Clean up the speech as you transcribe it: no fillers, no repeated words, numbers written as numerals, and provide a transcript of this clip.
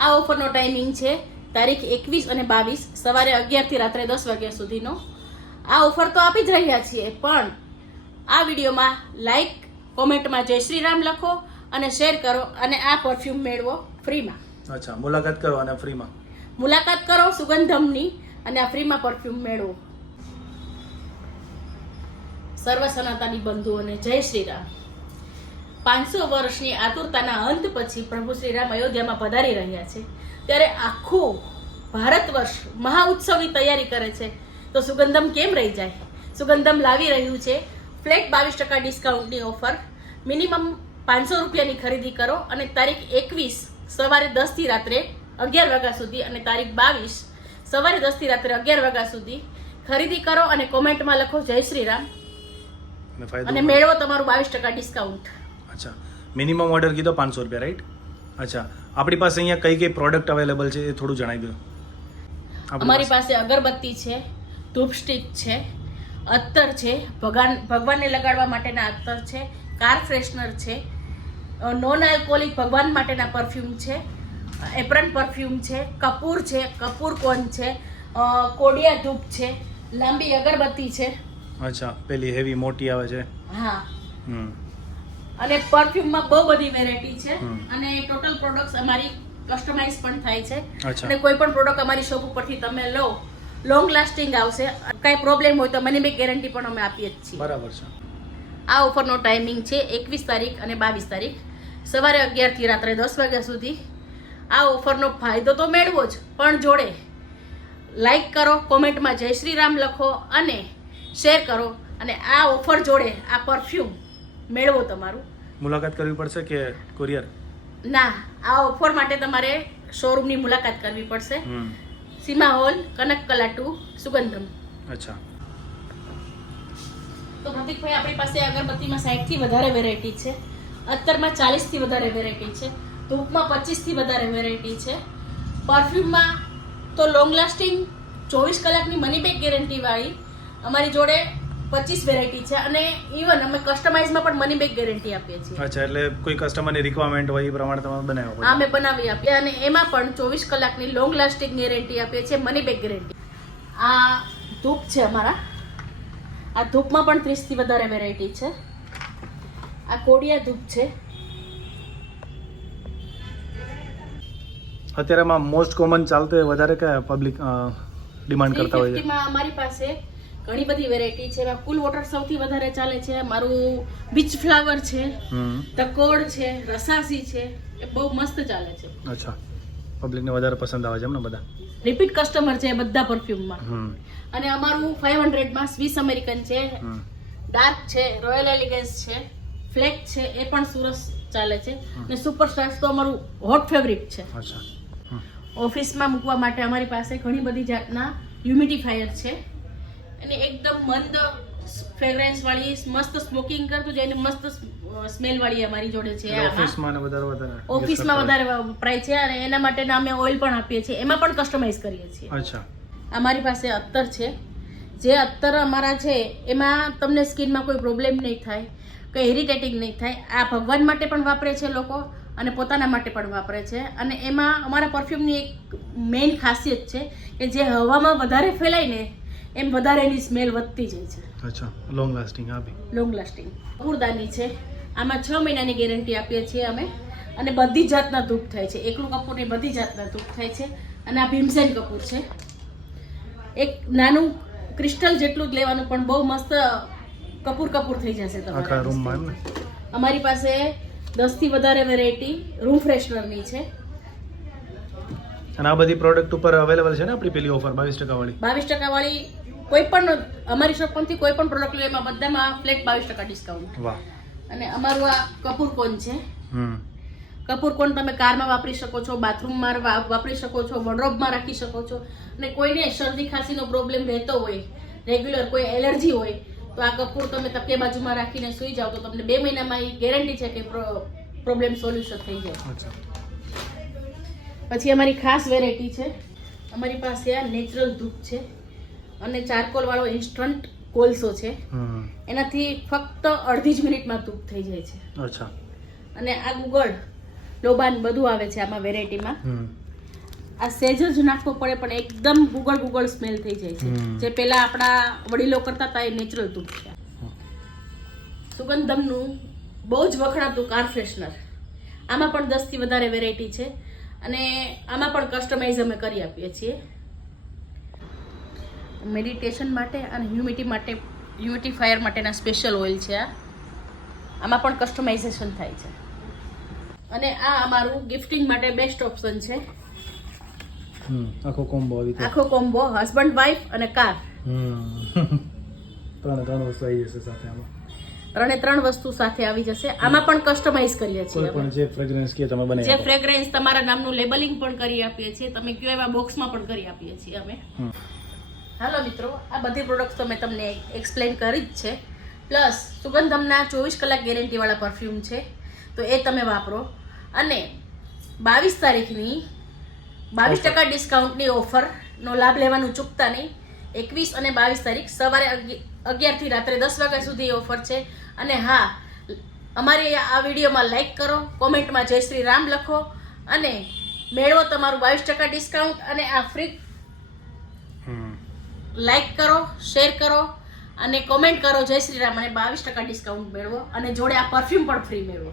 આ ઓફરનો ટાઈમિંગ છે તારીખ 21 અને 22 સવારે 11 થી રાત્રે 10 વાગ્યા સુધીનો. આ ઓફર તો આપી જ રહ્યા છીએ, પણ આ વિડીયોમાં લાઈક, કોમેન્ટમાં જય શ્રી રામ લખો અને શેર કરો અને આ પરફ્યુમ મેળવો ફ્રીમાં. અચ્છા, મુલાકાત કરો અને ફ્રીમાં મુલાકાત કરો સુગંધમની અને આ ફ્રીમાં પરફ્યુમ મેળવો. સર્વ સનાતની બંધુઓને જય શ્રી રામ. 500 વર્ષની આતુરતાના અંત પછી પ્રભુ શ્રી રામ અયોધ્યામાં પધારી રહ્યા છે, ત્યારે આખું ભારત વર્ષ મહા ઉત્સવની તૈયારી કરે છે, તો સુગંધમ કેમ રહી જાય? સુગંધમ લાવી રહ્યું છે ફ્લેટ 22% ડિસ્કાઉન્ટની ઓફર. મિનિમમ 500 રૂપિયાની ખરીદી કરો અને તારીખ 21 સવારે 10 થી રાત્રે 11 વાગ્યા સુધી અને તારીખ 22 સવારે 10 થી રાત્રે 11 વાગ્યા સુધી ખરીદી કરો અને કોમેન્ટમાં લખો જય શ્રી રામ અને મેળવો તમારું 22% ડિસ્કાઉન્ટ. અચ્છા, મિનિમમ ઓર્ડર કીધો 500 રૂપિયા, રાઈટ? અચ્છા, આપણી પાસે અહીંયા કઈ કઈ પ્રોડક્ટ અવેલેબલ છે એ થોડું જણાવી દો. અમારી પાસે અગરબત્તી છે, ધૂપ સ્ટિક છે, અત્તર છે, ભગવાનને લગાડવા માટેના અત્તર છે, કાર ફ્રેશનર છે, નોન આલ્કોહોલિક ભગવાન માટેના પરફ્યુમ છે, એપ્રન પરફ્યુમ છે, કપૂર છે, કપૂર કોન છે, કોડિયા ધૂપ છે, લાંબી અગરબત્તી છે. અચ્છા, પેલી હેવી મોટી આવે છે. હા, અને પરફ્યુમમાં બહુ બધી વેરાયટી છે અને ટોટલ પ્રોડક્ટ્સ અમારી કસ્ટમાઇઝ પણ થાય છે. અને કોઈ પણ પ્રોડક્ટ અમારી શોપ ઉપરથી તમે લો, લોંગ લાસ્ટિંગ આવશે. કઈ પ્રોબ્લેમ હોય તો મની બેક ગેરંટી પણ અમે આપીએ જ છીએ. બરાબર છે. આ ઓફરનો ટાઈમિંગ છે 21 તારીખ અને 22 તારીખ સવારે 11 થી રાત્રે 10 વાગ્યા સુધી. આ ઓફરનો ફાયદો તો મેળવો જ, પણ જોડે લાઈક કરો, કોમેન્ટમાં જય શ્રી રામ લખો અને શેર કરો અને આ ઓફર જોડે આ પરફ્યુમ મેળવો. તમારું મુલાકાત કરવી પડશે કે કુરિયર? ના, આ ઓફર માટે તમારે શોરૂમની મુલાકાત કરવી પડશે. સીમા હોલ, કનકકલા 2, સુગંધમ. અચ્છા, તો પ્રતિકભાઈ આપણી પાસે અગરબત્તીમાં 60 થી વધારે વેરાયટી છે, અત્તરમાં 40 થી વધારે વેરાયટી છે, ધૂપમાં 25 થી વધારે વેરાયટી છે, પરફ્યુમમાં તો લોંગ લાસ્ટિંગ 24 કલાકની મની બેક ગેરંટી વાળી અમારી જોડે 25 વેરાયટી છે અને ઇવન અમે કસ્ટમાઇઝમાં પણ મની બેક ગેરંટી આપીએ છીએ. અચ્છા, એટલે કોઈ કસ્ટમરની રિક્વાયરમેન્ટ હોય એ પ્રમાણે તમે બનાવો? હા, અમે બનાવી આપીએ અને એમાં પણ 24 કલાકની લોંગ લાસ્ટિંગ ગેરંટી આપીએ છીએ, મની બેક ગેરંટી. આ ધૂપ છે અમારા, આ ધૂપમાં પણ 30 થી વધારે વેરાયટી છે. આ કોડિયા ધૂપ છે. અત્યારેમાં મોસ્ટ કોમન ચાલતો હોય વધારે કયા પબ્લિક ડિમાન્ડ કરતા હોય છે? 350 માં અમારી પાસે ઘણી બધી વેરાયટી છે. એમાં કુલ વોટર સૌથી વધારે ચાલે છે. મારું બીચ ફ્લાવર છે, તકોડ છે, રસાસી છે, એ બહુ મસ્ત ચાલે છે. અચ્છા, પબ્લિકને વધારે પસંદ આવે છે એમ ને? બધા રિપીટ કસ્ટમર છે બધા પરફ્યુમમાં. અને અમારું 500 માં સ્વિસ અમેરિકન છે, ડાર્ક છે, રોયલ એલિગન્સ છે, ફ્લેક છે, એ પણ સરસ ચાલે છે. અને સુપરસ્ટાર્સ તો અમારું હોટ ફેવરિટ છે. અચ્છા, ઓફિસમાં મૂકવા માટે અમારી પાસે ઘણી બધી જાતના હ્યુમિડિફાયર છે અને એકદમ મંદ ફ્રેગ્રન્સ વાળી મસ્ત સ્મોકિંગ કરતું જાય ને મસ્ત સ્મેલ વાળી અમારી જોડે છે. ઓફિસમાં વધારે વપરાય છે અને એના માટેના અમે ઓઇલ પણ આપીએ છીએ, એમાં પણ કસ્ટમાઇઝ કરીએ છીએ. અચ્છા, અમારી પાસે અત્તર છે. જે અત્તર અમારા છે એમાં તમને સ્કિનમાં કોઈ પ્રોબ્લેમ નહીં થાય, કંઈ ઇરિટેટિંગ નહીં થાય. આ ભગવાન માટે પણ વાપરે છે લોકો અને પોતાના માટે પણ વાપરે છે. અને એમાં અમારા પરફ્યુમની એક મેઇન ખાસિયત છે કે જે હવામાં વધારે ફેલાય ને એમ વધારે એની સ્મેલ વધતી જાય છે. અચ્છા, લોંગ લાસ્ટિંગ આપી. લોંગ લાસ્ટિંગ કપૂરદાની છે. આમાં 6 મહિનાની ગેરંટી આપીએ છીએ અમે અને બધી જાતના ધૂપ થાય છે. એકલું કપૂર એ બધી જાતના ધૂપ થાય છે. અને આ ભીમસેન કપૂર છે. એક નાનું ક્રિસ્ટલ જેટલું જ લેવાનું પણ બહુ મસ્ત કપૂર થઈ જશે આખા રૂમમાં. અમારી પાસે 10 થી વધારે વેરાયટી રૂમ ફ્રેશનરની છે. અને આ બધી પ્રોડક્ટ ઉપર અવેલેબલ છે ને આપણી પેલી ઓફર 22% વાળી? 22% વાળી કોઈ પણ અમારી શોપ પરથી કોઈ પણ પ્રોડક્ટ લો એમાં બધામાં ફ્લેટ 22% ડિસ્કાઉન્ટ. વાહ. અને અમારું આ કપૂર કોન છે. કપૂર કોન તમે કારમાં વાપરી શકો છો, બાથરૂમમાં વાપરી શકો છો, વોર્ડરોબમાં રાખી શકો છો. અને કોઈને શરદી ખાંસીનો પ્રોબ્લેમ રહેતો હોય, રેગ્યુલર કોઈ એલર્જી હોય તો આ કપૂર તમે તકે બાજુમાં રાખીને સૂઈ જાઓ તો તમને 2 મહિનામાં એ ગેરંટી છે કે પ્રોબ્લેમ સોલ્યુશન થઈ જાય. પછી અમારી ખાસ વેરાયટી છે. અમારી પાસે આ નેચરલ ધૂપ છે અને ચારકોલ વાળો ઇન્સ્ટન્ટ કોલસો છે. એનાથી ફક્ત અડધી જ મિનિટમાં ધૂપ થઈ જાય છે. અચ્છા. અને આ ગુગળ લોબાન બધું આવે છે આમાં વેરાયટીમાં. આ સેજ જ નાખવો પડે પણ એકદમ ગુગળ સ્મેલ થઈ જાય છે. જે પેલા આપણા વડીલો કરતા હતા એ નેચરલ ધૂપ છે. સુગંધમનું બહુ જ વખણાતું કાર ફ્રેશનર. આમાં પણ 10 થી વધારે વેરાયટી છે અને આમાં પણ કસ્ટમાઇઝ અમે કરી આપીએ છીએ. મેડિટેશન માટે અને હ્યુમિડિફાયર માટેના સ્પેશિયલ ઓઇલ છે આ. આમાં પણ કસ્ટમાઇઝેશન થાય છે અને આ અમારું ગિફ્ટિંગ માટે બેસ્ટ ઓપ્શન છે. આખો કોમ્બો આવી તો આખો કોમ્બો હસબન્ડ વાઈફ અને કાર ત્રણ વસ્તુ આવી જશે સાથે આમાં. 3 વસ્તુ સાથે આવી જશે. આમાં પણ કસ્ટમાઇઝ કરીએ છીએ કોઈ પણ જે ફ્રેગ્રન્સ કે તમે બનાવી જે ફ્રેગ્રન્સ તમારા નામનું લેબલિંગ પણ કરી આપીએ છીએ. તમે કયો એવા બોક્સમાં પણ કરી આપીએ છીએ અમે. હાલો મિત્રો, આ બધી પ્રોડક્ટ્સ તો મેં તમને એક્સપ્લેન કરી જ છે. પ્લસ સુગંધમના 24 કલાક ગેરંટીવાળા પરફ્યુમ છે તો એ તમે વાપરો. અને 22 તારીખની 22% ડિસ્કાઉન્ટની ઓફરનો લાભ લેવાનું ચૂકતા નહીં. 21 અને 22 તારીખ સવારે 11 થી રાત્રે 10 વાગ્યા સુધી ઓફર છે. અને હા, અમારી આ વિડીયોમાં લાઈક કરો, કોમેન્ટમાં જય શ્રી રામ લખો અને મેળવો તમારું 22% ડિસ્કાઉન્ટ. અને આ ફ્રી લાઈક કરો, શેર કરો અને કોમેન્ટ કરો જય શ્રી રામ અને 22% ડિસ્કાઉન્ટ મેળવો અને જોડે આ પરફ્યુમ પણ ફ્રી મેળવો.